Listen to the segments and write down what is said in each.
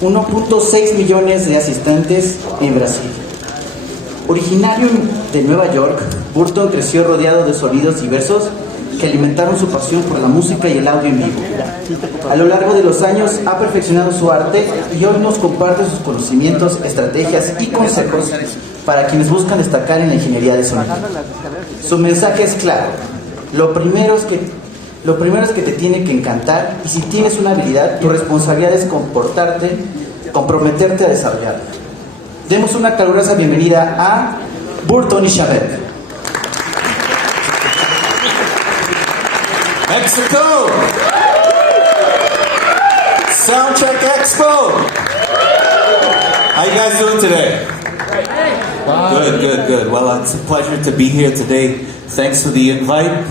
1.6 millones de asistentes en Brasil. Originario de Nueva York, Burton creció rodeado de sonidos diversos que alimentaron su pasión por la música y el audio en vivo. A lo largo de los años ha perfeccionado su arte y hoy nos comparte sus conocimientos, estrategias y consejos para quienes buscan destacar en la ingeniería de sonido. Su mensaje es claro: lo primero es que te tiene que encantar, y si tienes una habilidad, tu responsabilidad es comprometerte a desarrollarla. Demos una calurosa bienvenida a Burton Ishmael. Mexico! Soundcheck Expo! How you guys doing today? Good. Well, it's a pleasure to be here today. Thanks for the invite.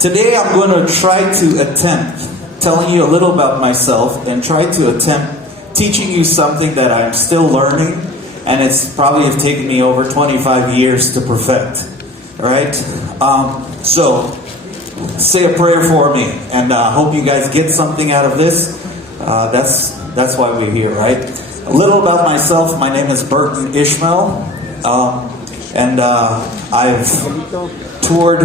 Today I'm going to try to attempt telling you a little about myself and try to attempt teaching you something that I'm still learning, and it's probably have taken me over 25 years to perfect. All right? So say a prayer for me, and hope you guys get something out of this. That's why we're here, right? A little about myself. My name is Burton Ishmael, and I've toured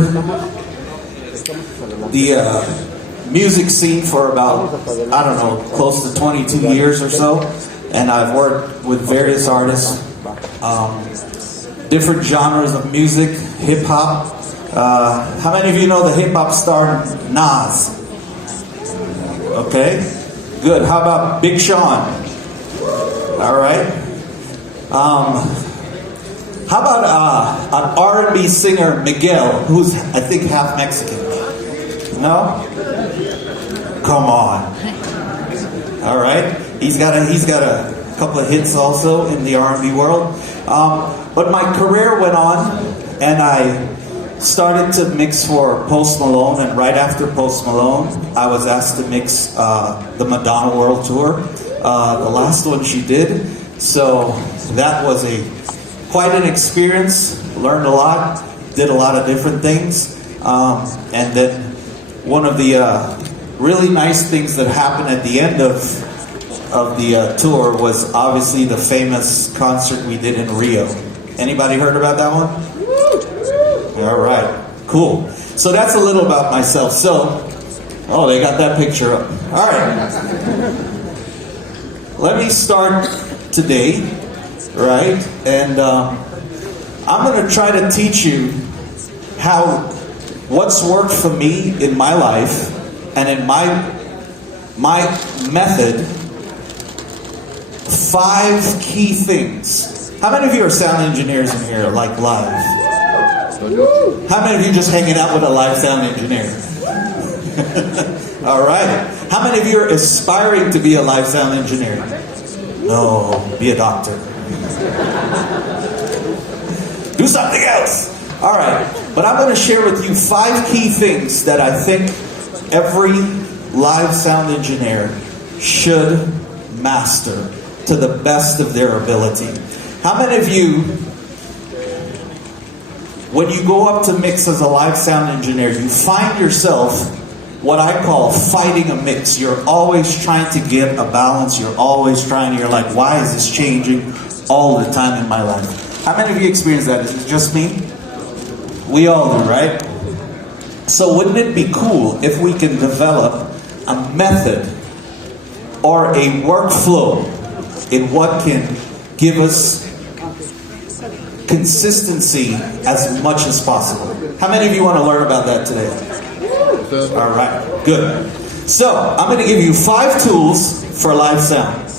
the music scene for about, I don't know, close to 22 years or so, and I've worked with various artists, different genres of music, hip-hop. How many of you know the hip-hop star Nas? Okay, good. How about Big Sean? All right. How about an R&B singer, Miguel, who's, I think, half Mexican? No? Come on. All right. He's got a couple of hits also in the R&B world. But my career went on, and I started to mix for Post Malone, and right after Post Malone, I was asked to mix the Madonna World Tour, the last one she did. So that was quite an experience. Learned a lot, did a lot of different things, and then one of the really nice things that happened at the end of the tour was obviously the famous concert we did in Rio. Anybody heard about that one? All right, cool. So that's a little about myself. So, oh, they got that picture up. All right. Let me start today, right? And I'm going to try to teach you what's worked for me in my life and in my method. 5 key things. How many of you are sound engineers in here, like live? How many of you just hanging out with a live sound engineer? All right. How many of you are aspiring to be a live sound engineer? No, be a doctor. Do something else. All right. But I'm going to share with you 5 key things that I think every live sound engineer should master to the best of their ability. How many of you, when you go up to mix as a live sound engineer, you find yourself what I call fighting a mix? You're always trying to get a balance. You're like, why is this changing all the time in my life? How many of you experience that? Is it just me? We all do, right? So wouldn't it be cool if we can develop a method or a workflow in what can give us consistency as much as possible? How many of you want to learn about that today? All right, good. So I'm going to give you 5 tools for live sound.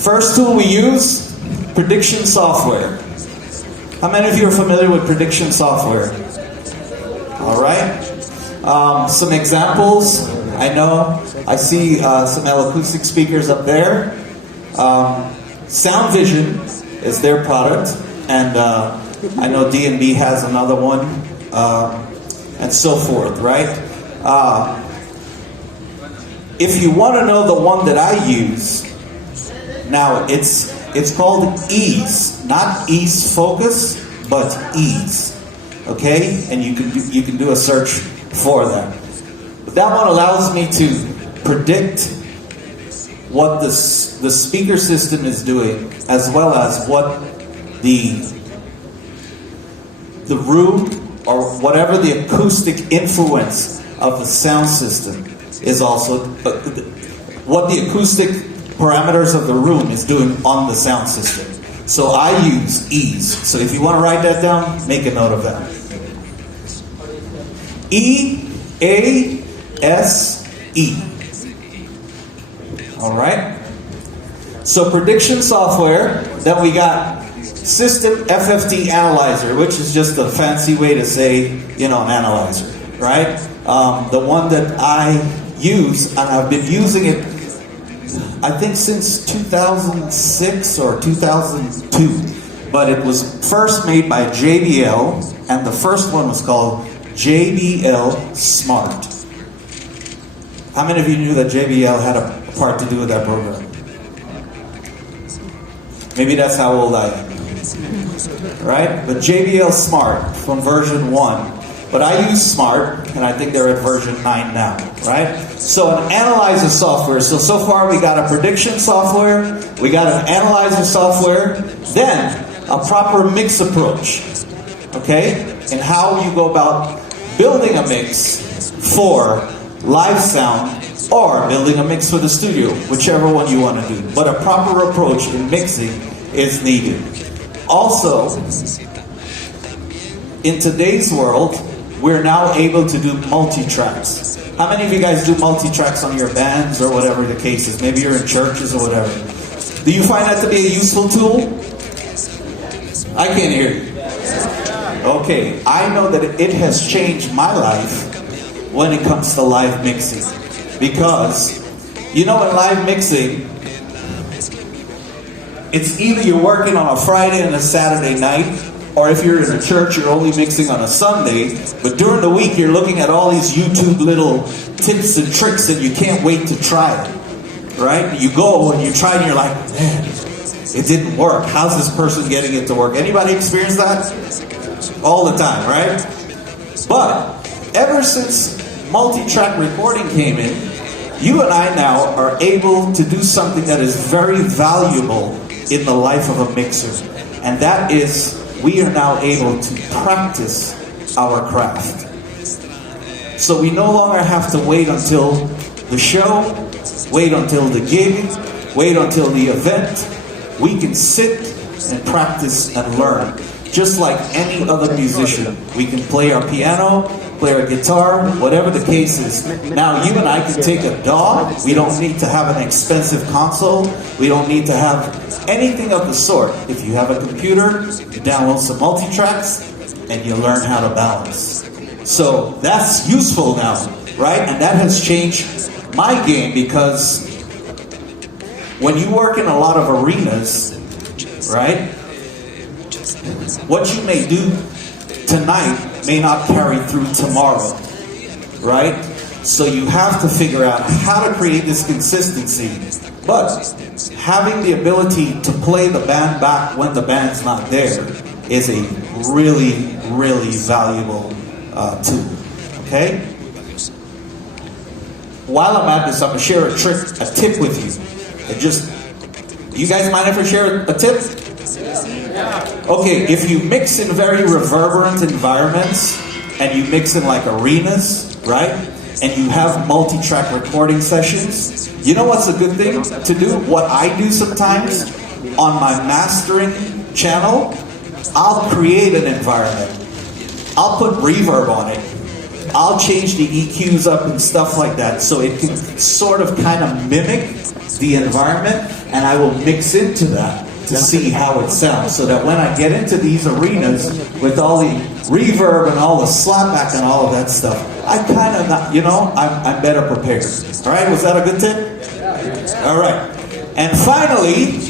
First tool we use, prediction software. How many of you are familiar with prediction software? All right. Some examples. I know I see some acoustic speakers up there. Sound Vision is their product, and I know D&B has another one, and so forth, right? If you want to know the one that I use, now it's called Ease, not Ease Focus, but Ease. Okay, and you can do a search for that. But that one allows me to predict what the speaker system is doing, as well as what the room or whatever the acoustic influence of the sound system is also what the acoustic parameters of the room is doing on the sound system. So I use E's. So if you want to write that down, make a note of that. E, A, S, E. All right. So prediction software. Then we got System FFT Analyzer, which is just a fancy way to say, an analyzer, right? The one that I use, and I've been using it, I think since 2006 or 2002. But it was first made by JBL, and the first one was called JBL Smart. How many of you knew that JBL had a part to do with that program? Maybe that's how old I am. Right? But JBL Smart from version 1. But I use Smart, and I think they're at version 9 now. Right? So an analyzer software. So far we got a prediction software, we got an analyzer software, then a proper mix approach. Okay? And how you go about building a mix for live sound or building a mix for the studio, whichever one you want to do. But a proper approach in mixing is needed. Also, in today's world, we're now able to do multi-tracks. How many of you guys do multi-tracks on your bands or whatever the case is? Maybe you're in churches or whatever. Do you find that to be a useful tool? I can't hear you. Okay, I know that it has changed my life when it comes to live mixing. Because, in live mixing, it's either you're working on a Friday and a Saturday night, or if you're in a church, you're only mixing on a Sunday. But during the week, you're looking at all these YouTube little tips and tricks, and you can't wait to try it. Right? You go and you try, and you're like, man, it didn't work. How's this person getting it to work? Anybody experience that? All the time, right? But ever since multi-track recording came in, you and I now are able to do something that is very valuable in the life of a mixer. And that is, we are now able to practice our craft. So we no longer have to wait until the show, wait until the gig, wait until the event. We can sit and practice and learn. Just like any other musician. We can play our piano, play our guitar, whatever the case is. Now you and I can take a DAW. We don't need to have an expensive console. We don't need to have anything of the sort. If you have a computer, you download some multi-tracks and you learn how to balance. So that's useful now, right? And that has changed my game, because when you work in a lot of arenas, right? What you may do tonight may not carry through tomorrow, right? So you have to figure out how to create this consistency. But having the ability to play the band back when the band's not there is a really, really valuable tool, okay? While I'm at this, I'm going to share a tip with you. You guys mind if I share a tip? Okay, if you mix in very reverberant environments, and you mix in like arenas, right? And you have multi-track recording sessions, you know what's a good thing to do? What I do sometimes on my mastering channel, I'll create an environment. I'll put reverb on it. I'll change the EQs up and stuff like that, so it can sort of kind of mimic the environment, and I will mix into that to see how it sounds, so that when I get into these arenas with all the reverb and all the slapback and all of that stuff, I kind of, I'm better prepared. All right, was that a good tip? All right. And finally,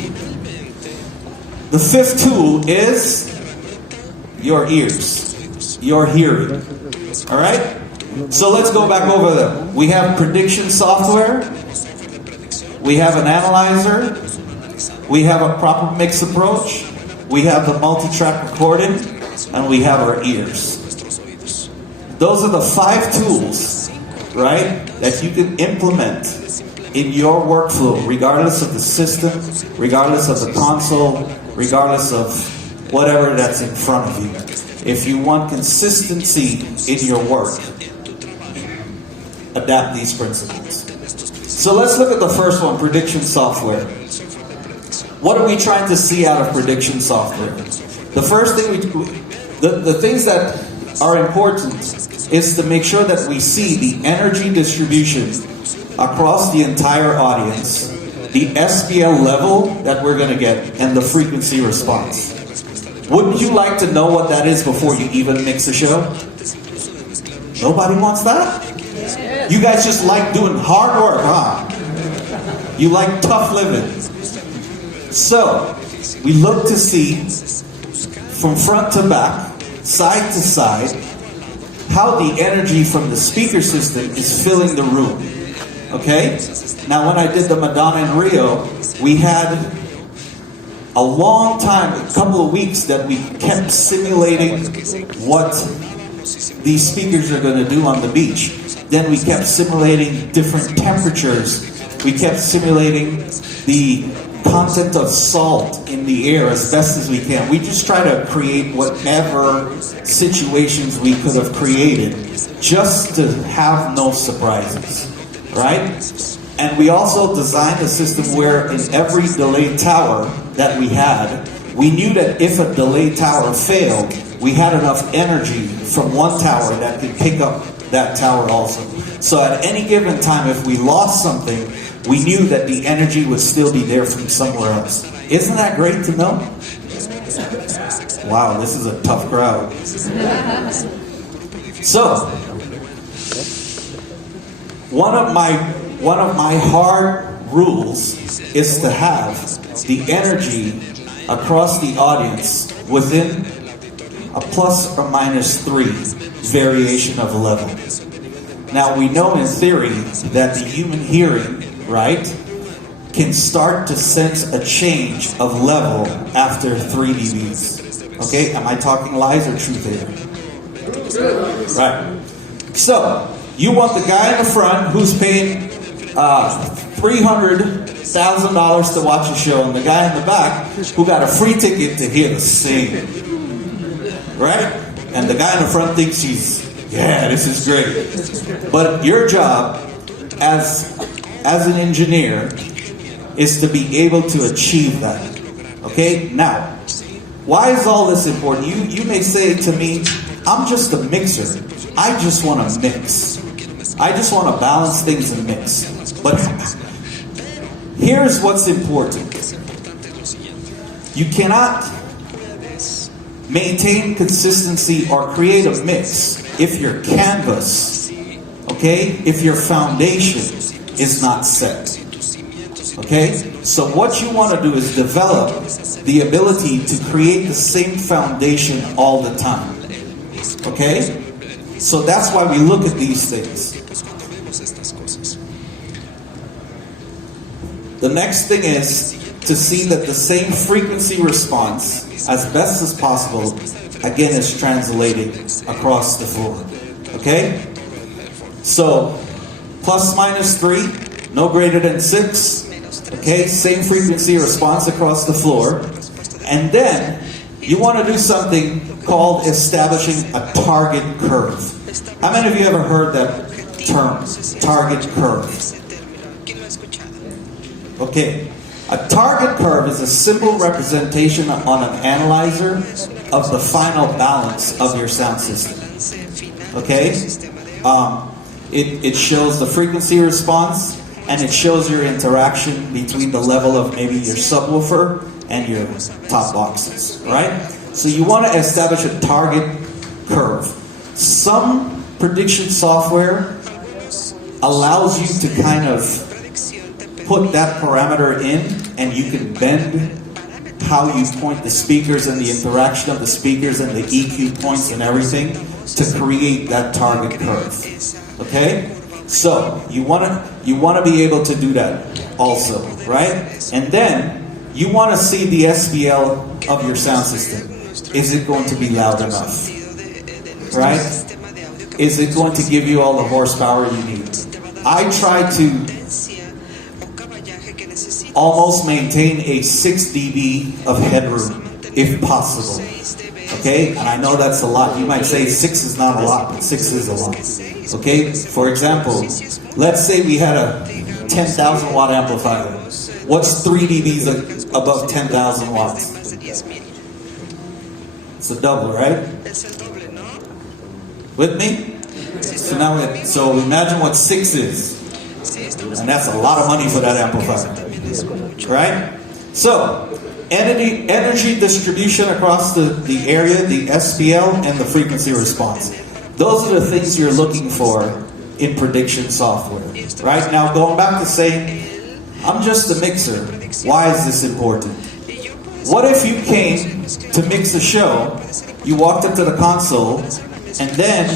the fifth tool is your ears, your hearing. All right? So let's go back over them. We have prediction software. We have an analyzer. We have a proper mix approach. We have the multi-track recording. And we have our ears. Those are the 5 tools, right, that you can implement in your workflow, regardless of the system, regardless of the console, regardless of whatever that's in front of you. If you want consistency in your work, adapt these principles. So let's look at the first one, prediction software. What are we trying to see out of prediction software? The first thing the things that are important is to make sure that we see the energy distribution across the entire audience, the SPL level that we're going to get, and the frequency response. Wouldn't you like to know what that is before you even mix a show? Nobody wants that? You guys just like doing hard work, huh? You like tough living. So, we look to see from front to back, side to side, how the energy from the speaker system is filling the room. Okay? Now, when I did the Madonna in Rio, we had a long time, a couple of weeks, that we kept simulating what these speakers are going to do on the beach. Then we kept simulating different temperatures. We kept simulating the content of salt in the air as best as we can. We just try to create whatever situations we could have created just to have no surprises, right? And we also designed a system where in every delay tower that we had, we knew that if a delay tower failed, we had enough energy from one tower that could pick up that tower also. So at any given time, if we lost something, we knew that the energy would still be there from somewhere else. Isn't that great to know? Wow, this is a tough crowd. So, one of my hard rules is to have the energy across the audience within a plus or minus 3 variation of level. Now we know in theory that the human hearing, right, can start to sense a change of level after 3 dBs. Okay, am I talking lies or truth here? Right. So, you want the guy in the front who's paying $300,000 to watch a show, and the guy in the back who got a free ticket to hear the sing. Right? And the guy in the front thinks this is great. But your job as an engineer is to be able to achieve that. Okay? Now, why is all this important? You may say to me, I'm just a mixer. I just want to mix. I just want to balance things and mix. But here's what's important. You cannot maintain consistency or create a mix if your canvas, okay, if your foundation is not set. Okay? So what you want to do is develop the ability to create the same foundation all the time. Okay? So that's why we look at these things. The next thing is to see that the same frequency response, as best as possible, again is translated across the floor. Okay? So, plus minus 3, no greater than 6. Okay? Same frequency response across the floor. And then, you want to do something called establishing a target curve. How many of you ever heard that term? Target curve. Okay. A target curve is a simple representation on an analyzer of the final balance of your sound system. Okay? It shows the frequency response, and it shows your interaction between the level of maybe your subwoofer and your top boxes, right? So you want to establish a target curve. Some prediction software allows you to kind of put that parameter in, and you can bend how you point the speakers and the interaction of the speakers and the EQ points and everything to create that target curve. Okay? So you want to be able to do that also, right? And then you want to see the SPL of your sound system. Is it going to be loud enough? Right? Is it going to give you all the horsepower you need? I try to almost maintain a 6 dB of headroom, if possible. Okay, and I know that's a lot. You might say 6 is not a lot, but 6 is a lot. Okay, for example, let's say we had a 10,000 watt amplifier. What's 3 dBs above 10,000 watts? It's a double, right? With me? So imagine what 6 is. And that's a lot of money for that amplifier. Right? So, energy distribution across the area, the SPL, and the frequency response. Those are the things you're looking for in prediction software. Right? Now, going back to saying, I'm just a mixer. Why is this important? What if you came to mix a show, you walked up to the console, and then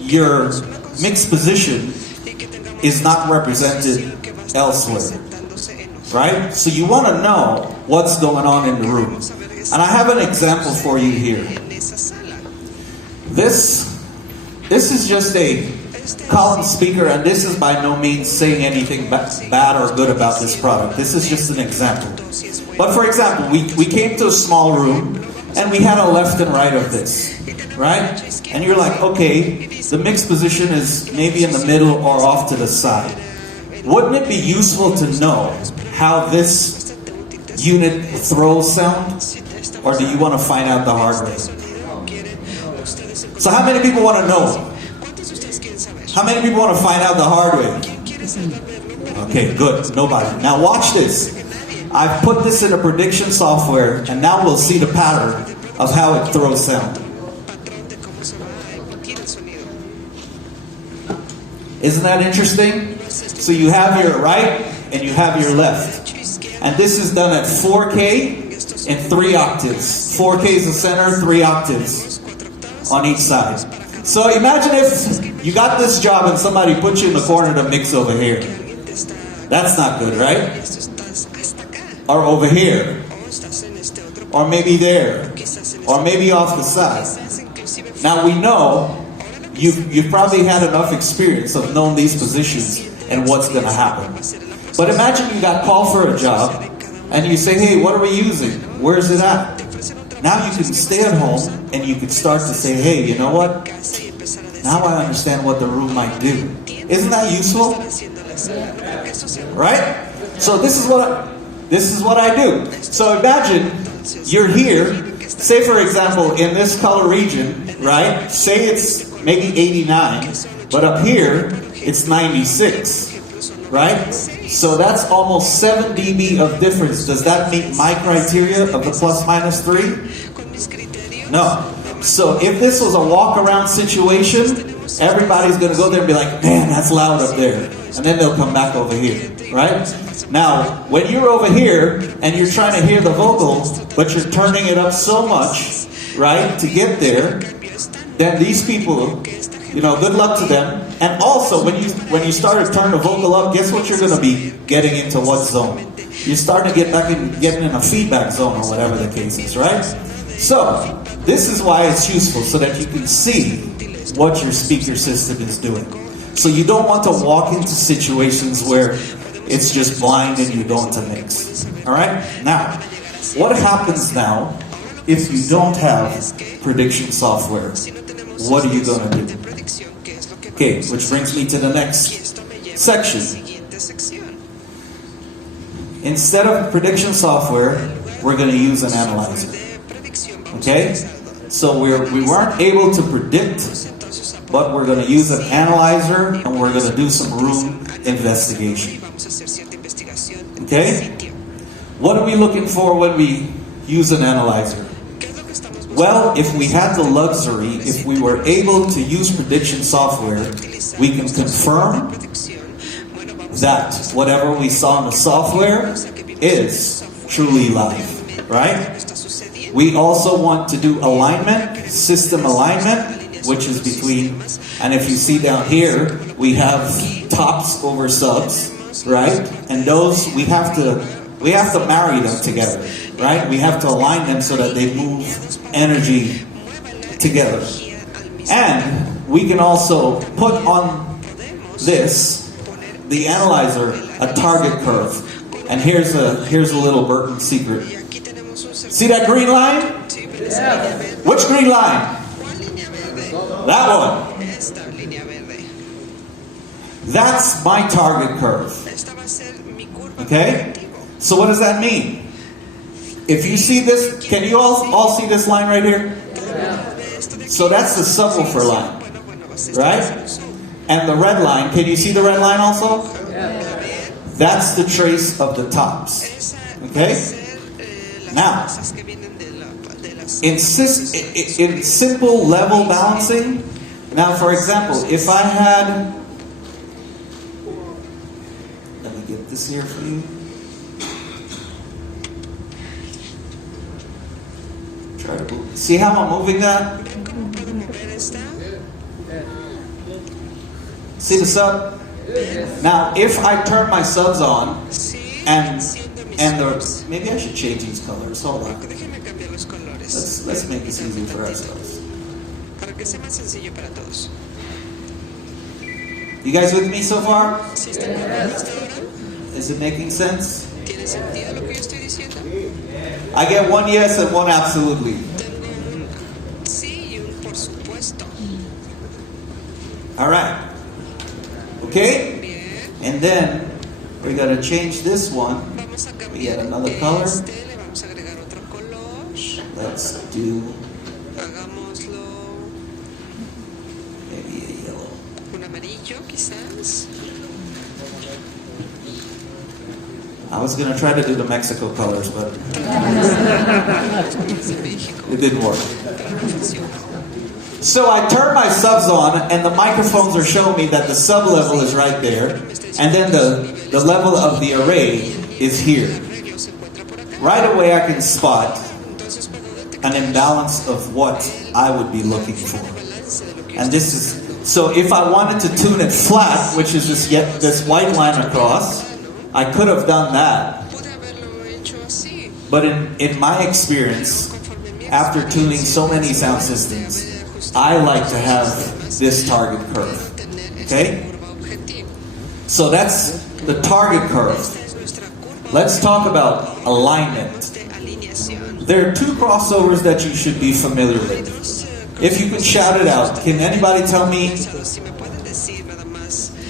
your mix position is not represented elsewhere? Right? So you want to know what's going on in the room. And I have an example for you here. This is just a column speaker, and this is by no means saying anything bad or good about this product. This is just an example. But for example, we came to a small room, and we had a left and right of this. Right? And you're like, okay, the mix position is maybe in the middle or off to the side. Wouldn't it be useful to know how this unit throws sound? Or do you want to find out the hard way? So how many people want to know? How many people want to find out the hard way? Okay, good. Nobody. Now watch this. I've put this in a prediction software, and now we'll see the pattern of how it throws sound. Isn't that interesting? So you have your right and you have your left. And this is done at 4K and 3 octaves. 4K is the center, 3 octaves on each side. So imagine if you got this job and somebody put you in the corner to mix over here. That's not good, right? Or over here. Or maybe there. Or maybe off the side. Now we know you've probably had enough experience of knowing these positions and what's going to happen. But imagine you got called for a job and you say, hey, what are we using? Where's it at? Now you can stay at home and you can start to say, hey, you know what? Now I understand what the room might do. Isn't that useful? Right? So this is what I do. So imagine you're here. Say, for example, in this color region, right? Say it's maybe 89, but up here, it's 96, right? So that's almost 7 dB of difference. Does that meet my criteria of the plus minus 3? No. So if this was a walk-around situation, everybody's going to go there and be like, man, that's loud up there. And then they'll come back over here, right? Now, when you're over here and you're trying to hear the vocal, but you're turning it up so much, right, to get there, then these people, you know, good luck to them. And also, when you start to turn the vocal up, guess what you're going to be getting into what zone? You're starting to getting in a feedback zone or whatever the case is, right? So, this is why it's useful, so that you can see what your speaker system is doing. So you don't want to walk into situations where it's just blind and you don't to mix. Alright? Now, what happens now if you don't have prediction software? What are you going to do? Okay, which brings me to the next section. Instead of prediction software, we're going to use an analyzer. Okay? So we weren't able to predict, but we're going to use an analyzer and we're going to do some room investigation. Okay? What are we looking for when we use an analyzer? Well, if we had the luxury, if we were able to use prediction software, we can confirm that whatever we saw in the software is truly live, right? We also want to do alignment, system alignment, which is between, and if you see down here, we have tops over subs, right? And those, we have to marry them together, right? We have to align them so that they move energy together. And we can also put on this, the analyzer, a target curve, And here's a little Burton secret. See that green line? Which green line? That one. That's my target curve. Okay? So what does that mean? If you see this, can you all see this line right here? So that's the subwoofer line, right? And the red line, can you see the red line also? That's the trace of the tops. Okay? Now, in simple level balancing, now for example, if I had, let me get this here for you. Try to move. See how I'm moving that? See the sub? Now, if I turn my subs on, and the, maybe I should change these colors. Hold on. Let's make this easy for ourselves. You guys with me so far? Is it making sense? I get one yes and one absolutely. All right. Okay? And then we're going to change this one. We get another color. Let's do maybe a yellow. I was going to try to do the Mexico colors, but it didn't work. So I turn my subs on, and the microphones are showing me that the sub level is right there, and then the level of the array is here. Right away I can spot an imbalance of what I would be looking for. And this is, so if I wanted to tune it flat, which is this white line across, I could have done that. But in my experience, after tuning so many sound systems, I like to have this target curve. Okay? So that's the target curve. Let's talk about alignment. There are two crossovers that you should be familiar with. If you can shout it out, can anybody tell me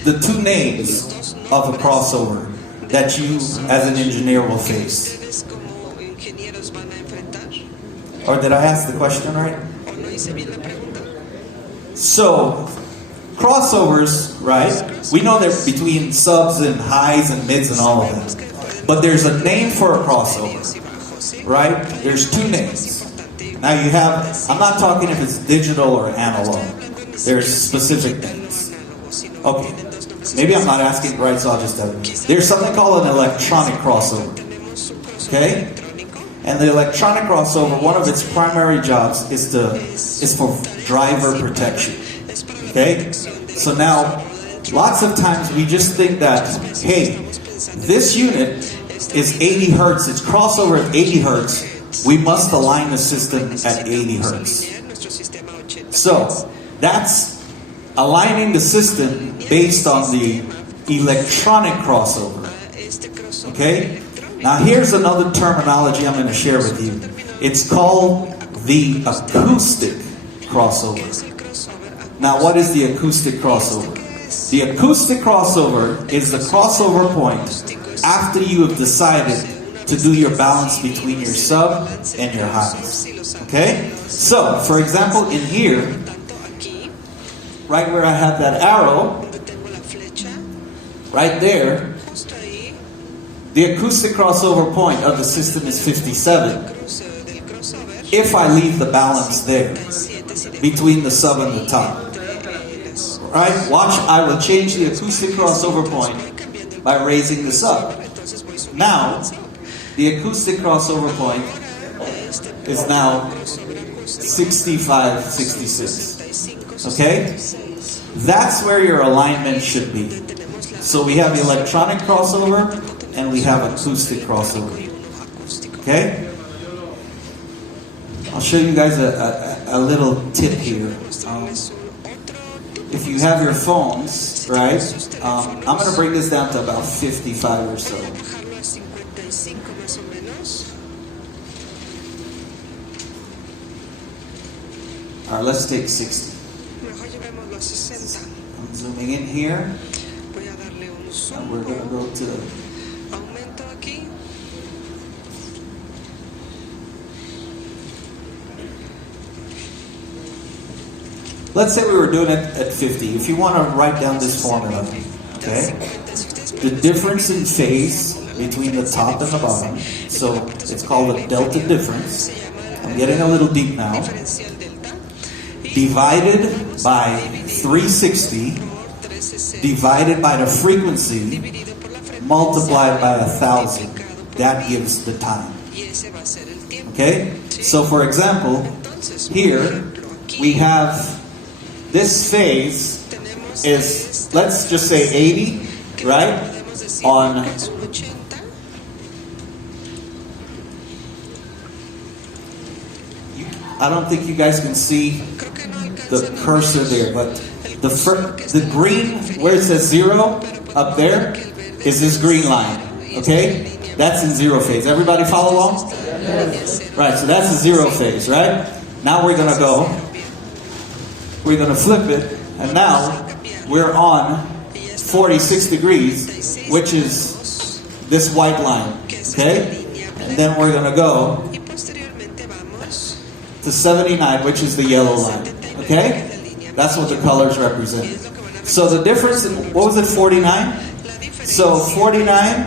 the two names of a crossover that you as an engineer will face? Or did I ask the question right? So, crossovers, right? We know they're between subs and highs and mids and all of that. But there's a name for a crossover, right? There's two names. Now you have, I'm not talking if it's digital or analog. There's specific names. Okay, maybe I'm not asking right, so I'll just tell you. There's something called an electronic crossover. Okay? And the electronic crossover, one of its primary jobs is for driver protection. Okay? So now, lots of times we just think that, hey, this unit is 80 hertz, its crossover at 80 hertz, we must align the system at 80 hertz. So, that's aligning the system based on the electronic crossover. Okay? Now here's another terminology I'm going to share with you. It's called the acoustic crossover. Now what is the acoustic crossover? The acoustic crossover is the crossover point after you have decided to do your balance between your sub and your highs. Okay? So, for example, in here, right where I have that arrow, right there, the acoustic crossover point of the system is 57. If I leave the balance there, between the sub and the top. Right? Watch, I will change the acoustic crossover point by raising the sub. Now, the acoustic crossover point is now 65, 66. Okay? That's where your alignment should be. So we have electronic crossover and we have acoustic crossover. Okay? I'll show you guys a little tip here. If you have your phones, right, I'm going to bring this down to about 55 or so. 55 más o menos. All right, let's take 60. Mejor llevemos los 60. I'm zooming in here, Voy a darle un and zoom. we're going to go to Aumento aquí. let's say we were doing it at 50. If you want to write down this formula, okay? The difference in phase between the top and the bottom, so it's called a delta difference. I'm getting a little deep now. Diferencial delta. Divided by 360, divided by the frequency, Dividido por la frecuencia. multiplied by 1,000. That gives the time. Y ese va a ser el tiempo. Okay? So for example, Entonces, here we have this phase tenemos is, let's just say 80, right? podemos decir On que es un 80. I don't think you guys can see Creo que no the alcanzan a cursor ver. there, but the green where it says 0 up there is this green line. Okay? That's in 0 phase. Everybody follow along? Right, so that's the 0 phase, right? Now we're gonna go. We're gonna flip it, and now we're on 46 degrees, which is this white line. Okay? And then we're gonna go Y posteriormente vamos to 79, which is the yellow line. Okay? That's what the colors represent. So the difference, what was it, 49? la diferencia. So 49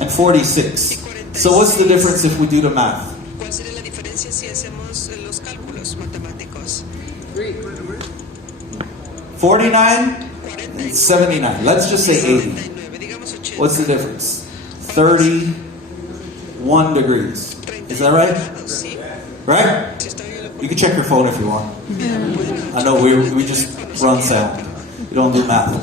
and 46. So what's the difference if we do the math? ¿Cuál sería la diferencia si hacemos los cálculos matemáticos? 49 and 79. Let's just say 80. 49, digamos 80. What's the difference? 31 degrees. Is that right? Sí. Right? Si está bien, You can check your phone if you want. I know we just run sound. We don't do math.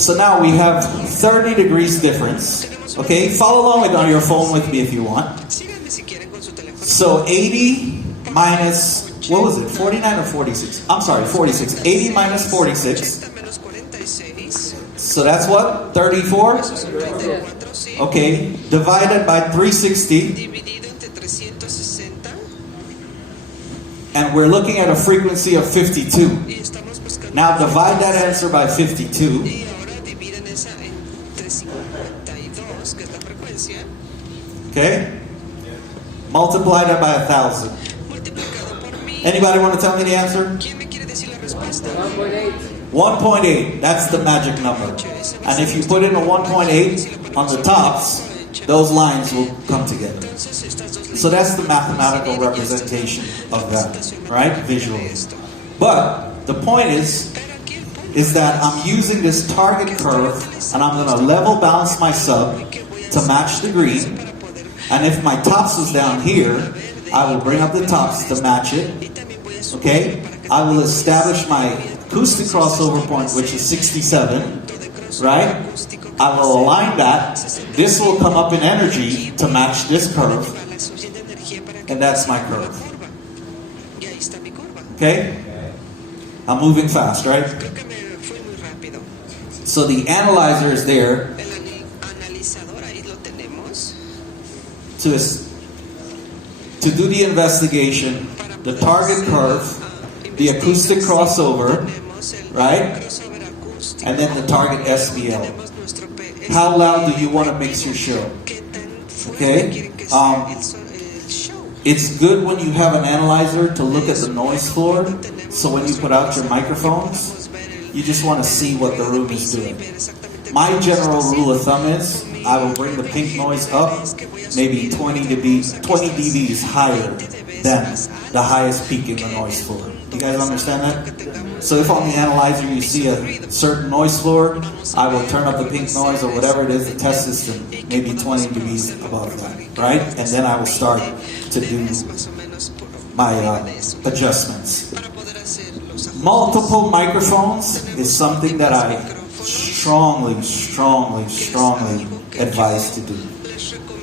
So now we have 30 degrees difference. Okay, follow along on your phone with me if you want. síganme si quieren con su teléfono. So 80 minus, what was it, 49 or 46? I'm sorry, 46. 80 minus 46. 80 menos 46. So that's what? 34? Eso son 34, sí. Okay, divided by 360. Dividido entre 360. And we're looking at a frequency of 52. Y estamos buscando. Now divide that answer by 52. Y ahora dividen esa entre 52, que es la frecuencia, Okay? Multiply that by 1,000. multiplicado por 1000. Anybody want to tell me the answer? ¿Quién me quiere decir la respuesta? 1.8. That's the magic number. And if you put in a 1.8 on the tops, those lines will come together. Entonces estas dos So that's the mathematical representation of that, right? Visually. But the point is that I'm using this target curve and I'm going to level balance my sub to match the green. And if my tops was down here, I will bring up the tops to match it. Okay? I will establish my acoustic crossover point, which is 67. Right? I will align that. This will come up in energy to match this curve. And that's my curve. Y ahí está mi curva. Okay? I'm moving fast, right? Creo que me fui muy rápido. So the analyzer is there El analizador ahí lo tenemos to do the investigation, the target curve, the acoustic crossover, tenemos el right? crossover acústico. And then the target SBL. Tenemos nuestro PS. How loud do you want to mix your show? ¿Qué tan fuerte Okay. quieren que sea el show? It's good when you have an analyzer to look at the noise floor. So when you put out your microphones, you just want to see what the room is doing. My general rule of thumb is I will bring the pink noise up maybe 20 dBs higher than the highest peak in the noise floor. You guys understand that? So if on the analyzer you see a certain noise floor, I will turn up the pink noise or whatever it is, the test system, maybe 20 dBs above that, right? And then I will start to do my adjustments. Multiple microphones is something that I strongly advise to do.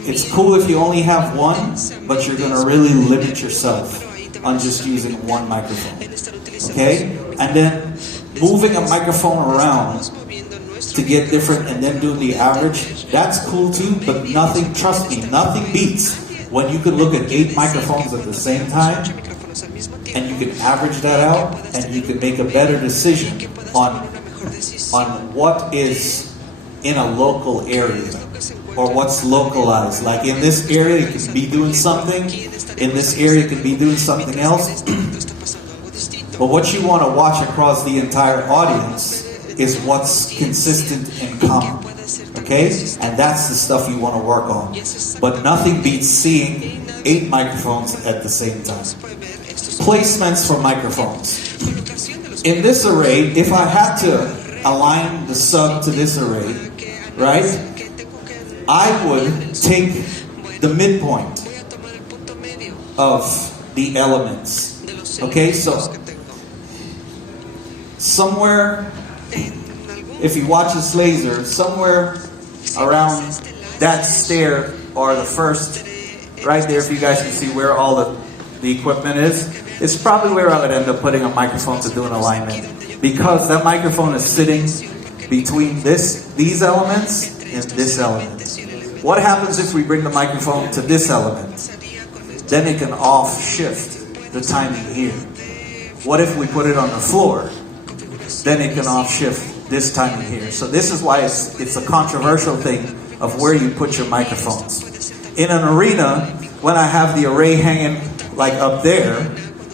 It's cool if you only have one, but you're going to really limit yourself on just using one microphone. Okay? And then moving a microphone around to get different and then doing the average, that's cool too, but nothing, trust me, nothing beats when you can look at 8 microphones at the same time and you can average that out and you can make a better decision on what is in a local area or what's localized. Like in this area it can be doing something, in this area it can be doing something else. But what you want to watch across the entire audience is what's consistent and common. Okay? And that's the stuff you want to work on. But nothing beats seeing 8 microphones at the same time. Placements for microphones. In this array, if I had to align the sub to this array, right, I would take the midpoint of the elements. Okay, so somewhere, if you watch this laser, somewhere around that stair or the first, right there, if you guys can see where all the equipment is, it's probably where I would end up putting a microphone to do an alignment, because that microphone is sitting between these elements and this element. What happens if we bring the microphone to this element? Then it can off shift the timing here. What if we put it on the floor? Then it can off shift this timing here. So this is why it's a controversial thing of where you put your microphones. In an arena, when I have the array hanging like up there,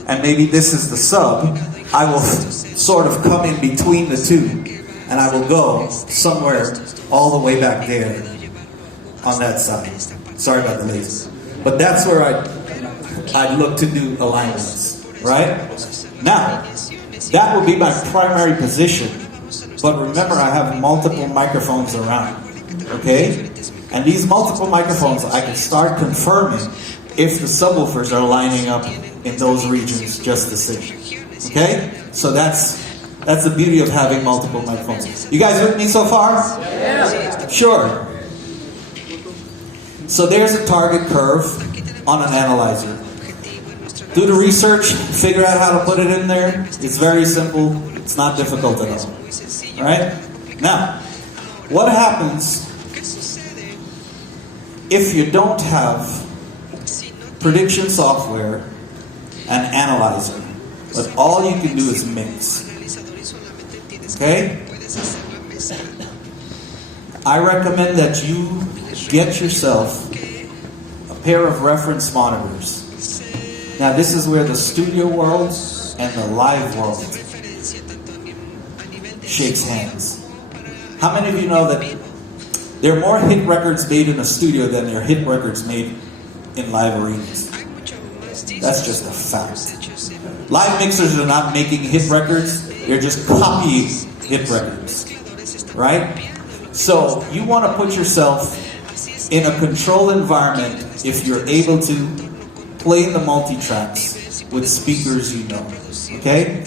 and maybe this is the sub, I will sort of come in between the two, and I will go somewhere all the way back there on that side. Sorry about the laser. But that's where I'd look to do alignments, right? Now, that will be my primary position. But remember, I have multiple microphones around, okay? And these multiple microphones, I can start confirming if the subwoofers are lining up in those regions just the same, okay? So that's the beauty of having multiple microphones. You guys with me so far? Yeah. Sure. So there's a target curve on an analyzer. Do the research, figure out how to put it in there. It's very simple. It's not difficult at all. All right? Now, what happens if you don't have prediction software and analyzer, but all you can do is mix? Okay? I recommend that you get yourself a pair of reference monitors. Now this is where the studio world and the live world shakes hands. How many of you know that there are more hit records made in a studio than there are hit records made in live arenas? That's just a fact. Live mixers are not making hit records, they're just copying hit records. Right? So you want to put yourself in a controlled environment if you're able to play the multi-tracks with speakers you know. Okay?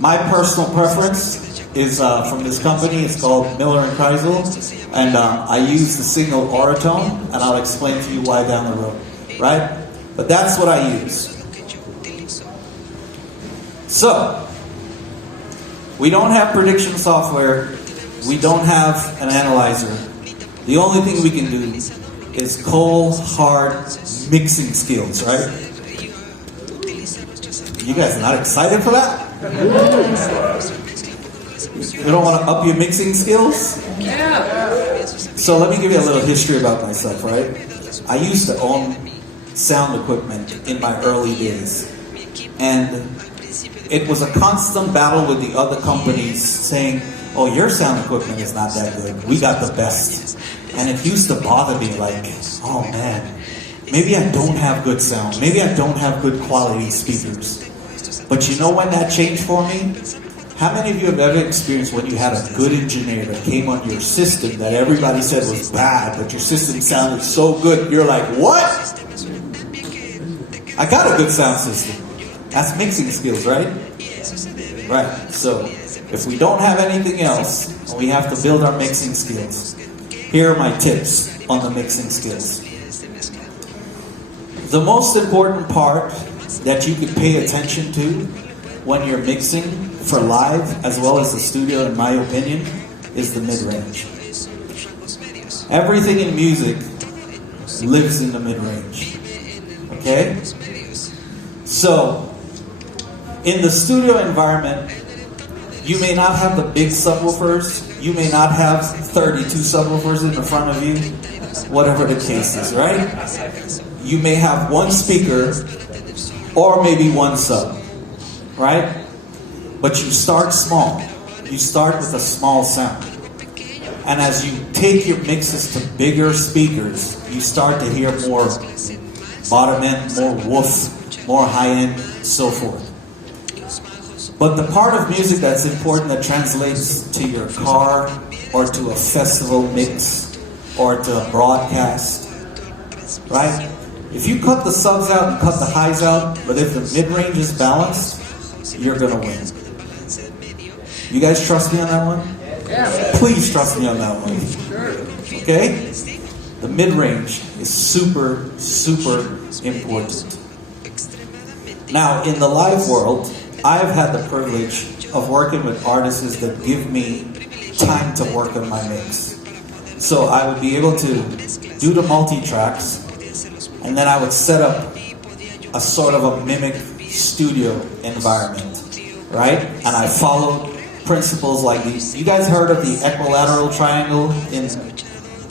My personal preference is from this company. It's called Miller & Kreisel, and I use the signal Oratone, and I'll explain to you why down the road. Right? But that's what I use. So, we don't have prediction software. We don't have an analyzer. The only thing we can do is cold, hard mixing skills, right? You guys are not excited for that? You don't want to up your mixing skills? Yeah. So let me give you a little history about myself, right? I used to own sound equipment in my early days. And it was a constant battle with the other companies saying, oh, your sound equipment is not that good. We got the best. And it used to bother me like, oh man, maybe I don't have good sound. Maybe I don't have good quality speakers. But you know when that changed for me? How many of you have ever experienced when you had a good engineer that came on your system that everybody said was bad, but your system sounded so good, you're like, what? I got a good sound system. That's mixing skills, right? Right, so if we don't have anything else, we have to build our mixing skills. Here are my tips on the mixing skills. The most important part that you can pay attention to when you're mixing for live, as well as the studio, in my opinion, is the mid-range. Everything in music lives in the mid-range. Okay? So, in the studio environment, you may not have the big subwoofers, you may not have 32 subwoofers in the front of you, whatever the case is, right? You may have one speaker, or maybe one sub, right? But you start small. You start with a small sound. And as you take your mixes to bigger speakers, you start to hear more bottom end, more woof, more high end, so forth. But the part of music that's important that translates to your car or to a festival mix or to a broadcast, right? If you cut the subs out and cut the highs out, but if the mid-range is balanced, you're gonna win. You guys trust me on that one? Yeah. Please trust me on that one. Okay? The mid-range is super, super important. Now, in the live world, I've had the privilege of working with artists that give me time to work on my mix. So I would be able to do the multi-tracks, and then I would set up a sort of a mimic studio environment, right? And I followed principles like these. You guys heard of the equilateral triangle?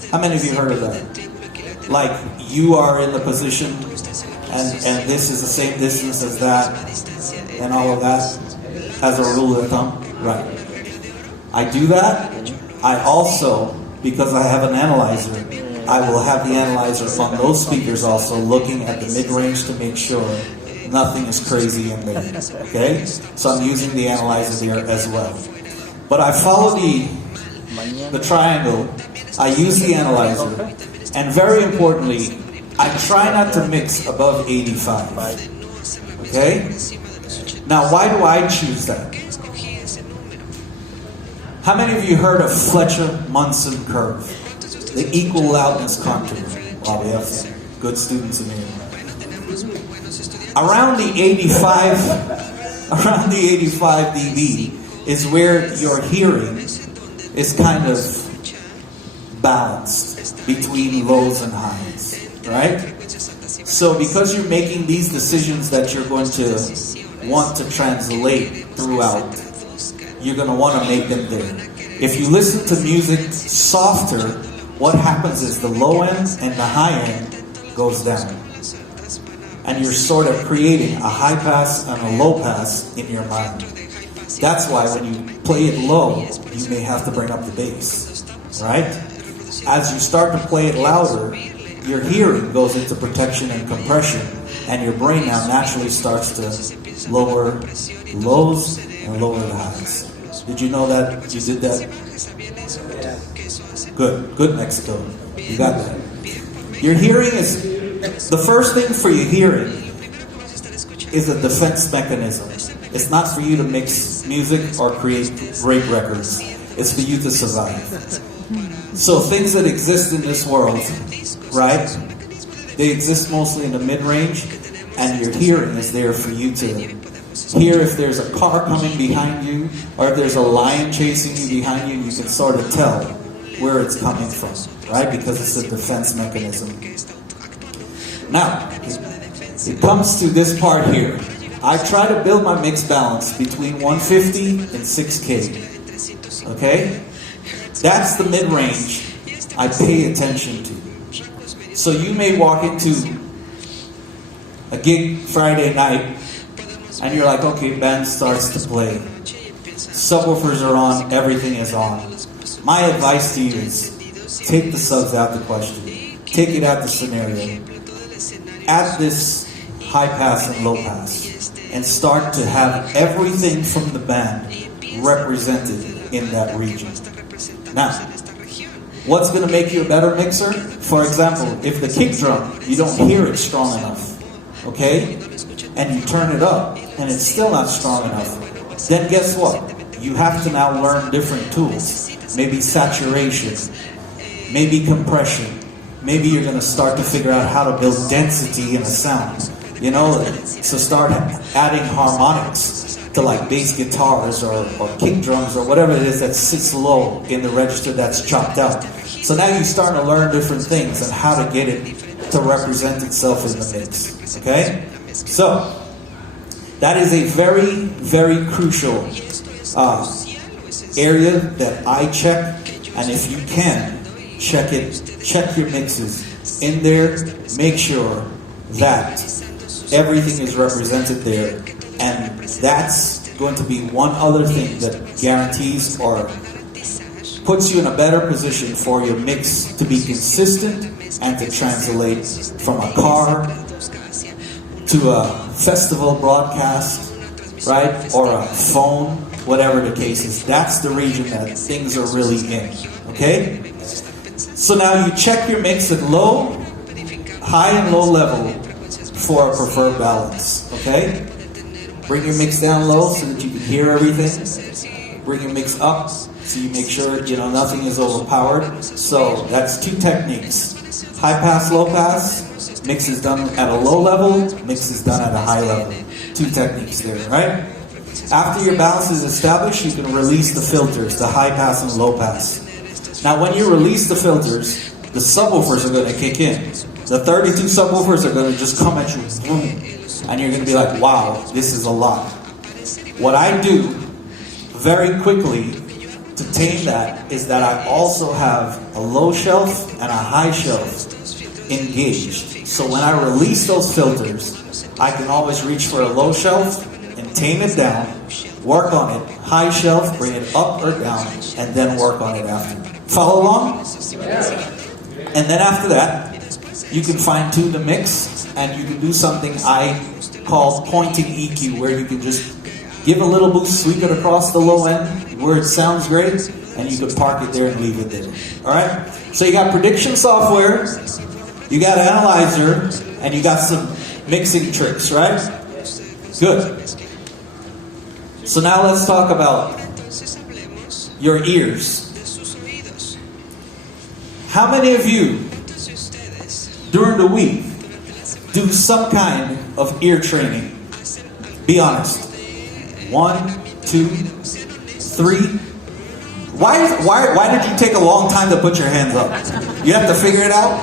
How many of you heard of that? Like you are in the position and this is the same distance as that and all of that as a rule of thumb? Right. I do that. I also, because I have an analyzer, I will have the analyzer on those speakers also looking at the mid-range to make sure nothing is crazy in there. Okay? So I'm using the analyzer there as well. But I follow the triangle, I use the analyzer, and very importantly, I try not to mix above 85. Okay? Now, why do I choose that? How many of you heard of Fletcher-Munson curve? The equal loudness contour. Wow, we have some good students in here. Around the 85 dB is where your hearing is kind of balanced between lows and highs, right? So because you're making these decisions that you're going to want to translate throughout, you're going to want to make them there. If you listen to music softer, what happens is the low end and the high end goes down. And you're sort of creating a high pass and a low pass in your mind. That's why when you play it low, you may have to bring up the bass, right? As you start to play it louder, your hearing goes into protection and compression, and your brain now naturally starts to lower lows and lower the highs. Did you know that you did that? Good, Mexico. You got that. Your hearing is, the first thing for your hearing is a defense mechanism. It's not for you to mix music or create great records. It's for you to survive. So things that exist in this world, right? They exist mostly in the mid-range, and your hearing is there for you to hear if there's a car coming behind you, or if there's a lion chasing you behind you, you can sort of tell where it's coming from, right? Because it's a defense mechanism. Now, it comes to this part here. I try to build my mix balance between 150 and 6K. Okay? That's the mid-range I pay attention to. So you may walk into a gig Friday night and you're like, okay, band starts to play. Subwoofers are on, everything is on. My advice to you is take the subs out the question. Take it out the scenario. Add this high pass and low pass. And start to have everything from the band represented in that region. Now, what's going to make you a better mixer? For example, if the kick drum, you don't hear it strong enough, okay? And you turn it up, and it's still not strong enough, then guess what? You have to now learn different tools. Maybe saturation, maybe compression. Maybe you're going to start to figure out how to build density in a sound. You know, so start adding harmonics to like bass guitars or kick drums or whatever it is that sits low in the register that's chopped out. So now you start to learn different things and how to get it to represent itself in the mix. Okay? So, that is a very, very crucial area that I check. And if you can, check your mixes in there. Make sure that everything is represented there. And that's going to be one other thing that guarantees or puts you in a better position for your mix to be consistent and to translate from a car to a festival broadcast, right? Or a phone, whatever the case is. That's the region that things are really in, okay? So now you check your mix at low, high and low level for a preferred balance, okay? Bring your mix down low so that you can hear everything. Bring your mix up so you make sure, nothing is overpowered. So that's two techniques. High pass, low pass. Mix is done at a low level. Mix is done at a high level. Two techniques there, right? After your balance is established, you can release the filters, the high pass and low pass. Now when you release the filters, the subwoofers are going to kick in. The 32 subwoofers are going to just come at you, boom. And you're going to be like, wow, this is a lot. What I do very quickly to tame that is that I also have a low shelf and a high shelf engaged. So when I release those filters, I can always reach for a low shelf and tame it down, work on it, high shelf, bring it up or down, and then work on it after. Follow along? And then after that, you can fine tune the mix, and you can do something I call pointing EQ, where you can just give a little boost, sweep it across the low end where it sounds great, and you can park it there and leave it there. Alright? So you got prediction software, you got analyzer, and you got some mixing tricks, right? Good. So now let's talk about your ears. How many of you during the week do some kind of ear training? Be honest. 1, 2, 3. Why did you take a long time to put your hands up? You have to figure it out?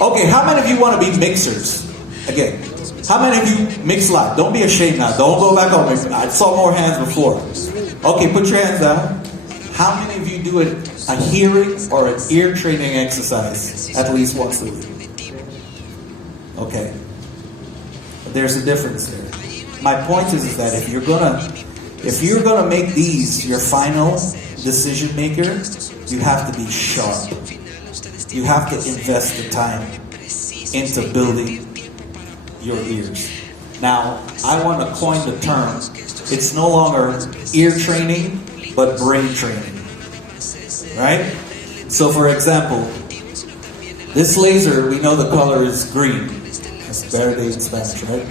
Okay, how many of you want to be mixers? Again, how many of you mix live? Don't be ashamed now. Don't go back on mix. I saw more hands before. Okay, put your hands down. How many of you do a hearing or an ear training exercise at least once a week? Okay. There's a difference there. My point is that if you're gonna make these your final decision maker, you have to be sharp. You have to invest the time into building your ears. Now, I want to coin the term. It's no longer ear training, but brain training. Right? So for example, this laser, we know the color is green. That's verde in Spanish, right?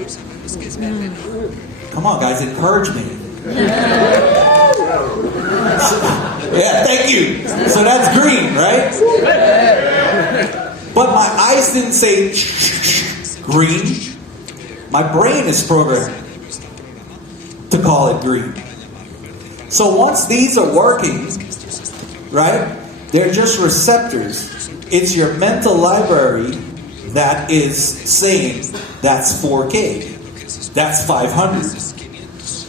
Come on, guys, encourage me. Yeah, thank you. So that's green, right? But my eyes didn't say green. My brain is programmed to call it green. So once these are working, right, they're just receptors. It's your mental library that is saying that's 4K, that's 500,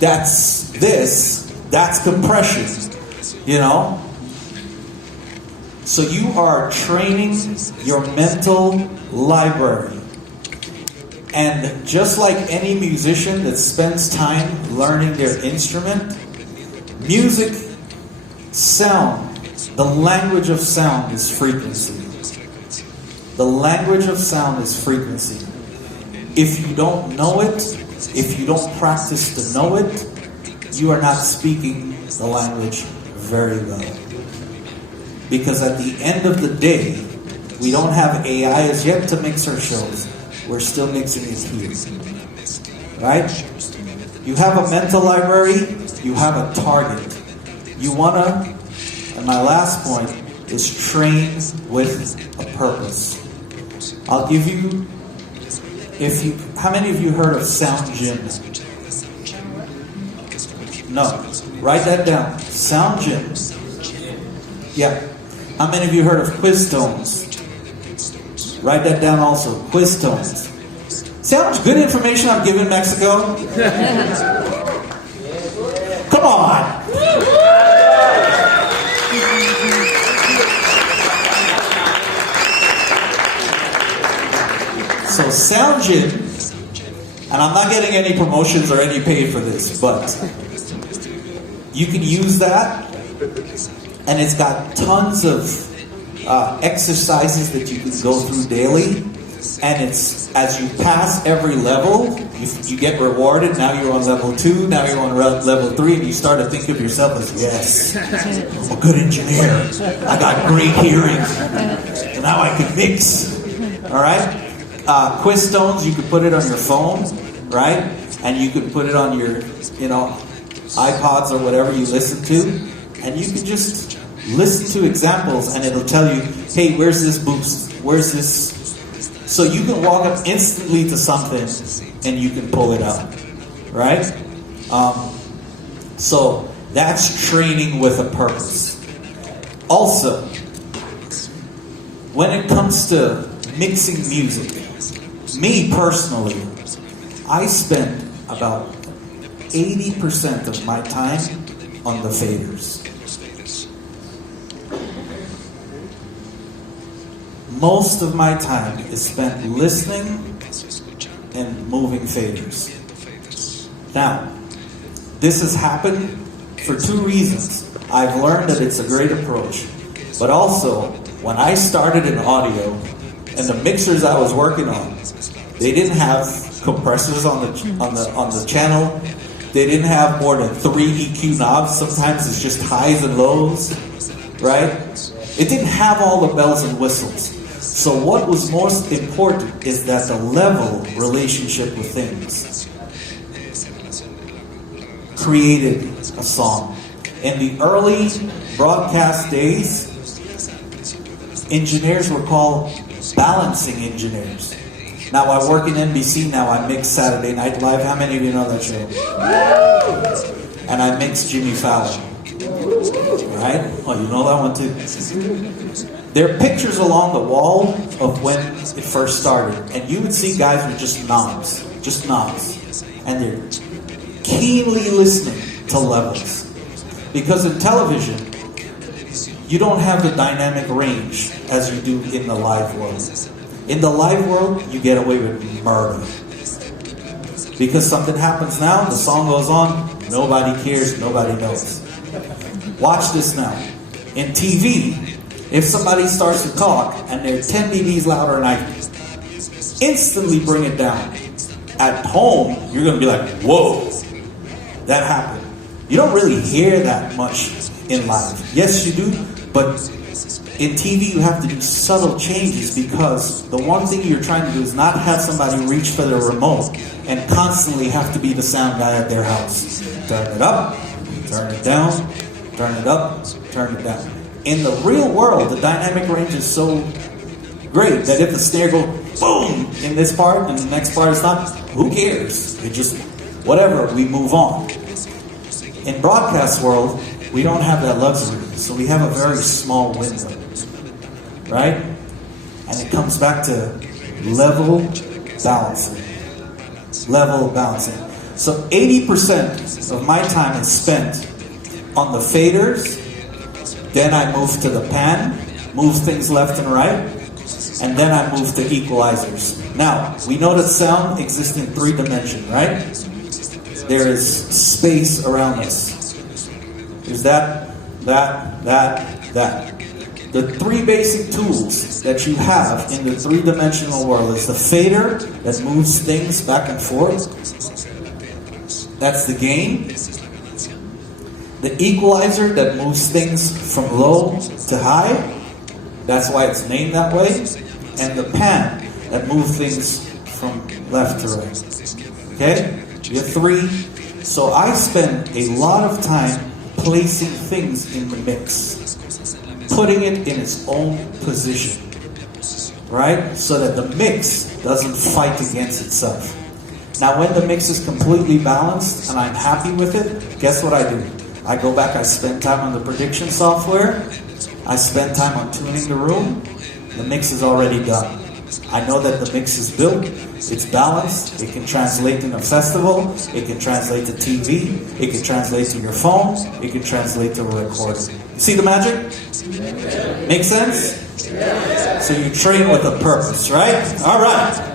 that's this, that's compression, So you are training your mental library. And just like any musician that spends time learning their instrument, music, sound, the language of sound is frequency. The language of sound is frequency. If you don't know it, if you don't practice to know it, you are not speaking the language very well. Because at the end of the day, we don't have AI as yet to mix our shows. We're still mixing it here. Right? You have a mental library, you have a target. You wanna, and my last point is train with a purpose. I'll give you, how many of you heard of Sound Gym? No. Write that down. Sound gym. Yeah. How many of you heard of quiz tones? Write that down also. Quiz tones. See how much good information I'm giving Mexico? Come on. So sound gym, and I'm not getting any promotions or any pay for this, but you can use that, and it's got tons of exercises that you can go through daily, and it's as you pass every level, you get rewarded. Now you're on level 2, now you're on level 3, and you start to think of yourself as, yes, I'm a good engineer, I got great hearing, and now I can mix. All right? Quiz tones, you could put it on your phone, right? And you could put it on your, iPods or whatever you listen to, and you can just listen to examples, and it'll tell you, hey, where's this boost? Where's this? So you can walk up instantly to something, and you can pull it out, right? So that's training with a purpose. Also, when it comes to mixing music, me personally, I spend about 80% of my time on the faders. Most of my time is spent listening and moving faders. Now, this has happened for 2 reasons. I've learned that it's a great approach, but also when I started in audio and the mixers I was working on, they didn't have compressors on the channel. They didn't have more than 3 EQ knobs. Sometimes it's just highs and lows, right? It didn't have all the bells and whistles. So what was most important is that the level relationship with things created a song. In the early broadcast days, engineers were called balancing engineers. Now I work in NBC now, I mix Saturday Night Live. How many of you know that show? And I mix Jimmy Fallon. Right? Oh, you know that one too. There are pictures along the wall of when it first started, and you would see guys with just knobs, and they're keenly listening to levels. Because in television, you don't have the dynamic range as you do in the live world. In the live world, you get away with murder. Because something happens now, the song goes on, nobody cares, nobody knows. Watch this now. In TV, if somebody starts to talk and they're 10 dBs louder than I can, instantly bring it down. At home, you're going to be like, whoa, that happened. You don't really hear that much in live. Yes, you do, but in TV, you have to do subtle changes because the one thing you're trying to do is not have somebody reach for their remote and constantly have to be the sound guy at their house. Turn it up, turn it down, turn it up, turn it down. In the real world, the dynamic range is so great that if the snare goes boom in this part and the next part is not, who cares? It just, whatever, we move on. In broadcast world, we don't have that luxury, so we have a very small window, right? And it comes back to level balancing. Level balancing. So 80% of my time is spent on the faders, then I move to the pan, move things left and right, and then I move to equalizers. Now, we know that sound exists in 3 dimensions, right? There is space around us. There's that. The 3 basic tools that you have in the 3-dimensional world is the fader that moves things back and forth. That's the gain. The equalizer that moves things from low to high. That's why it's named that way. And the pan that moves things from left to right. Okay? You have 3. So I spend a lot of time placing things in the mix, putting it in its own position, right? So that the mix doesn't fight against itself. Now when the mix is completely balanced and I'm happy with it, guess what I do? I go back, I spend time on the prediction software, I spend time on tuning the room, the mix is already done. I know that the mix is built, it's balanced, it can translate in a festival, it can translate to TV, it can translate to your phone, it can translate to a recording. See the magic? Make sense? So you train with a purpose, right? All right.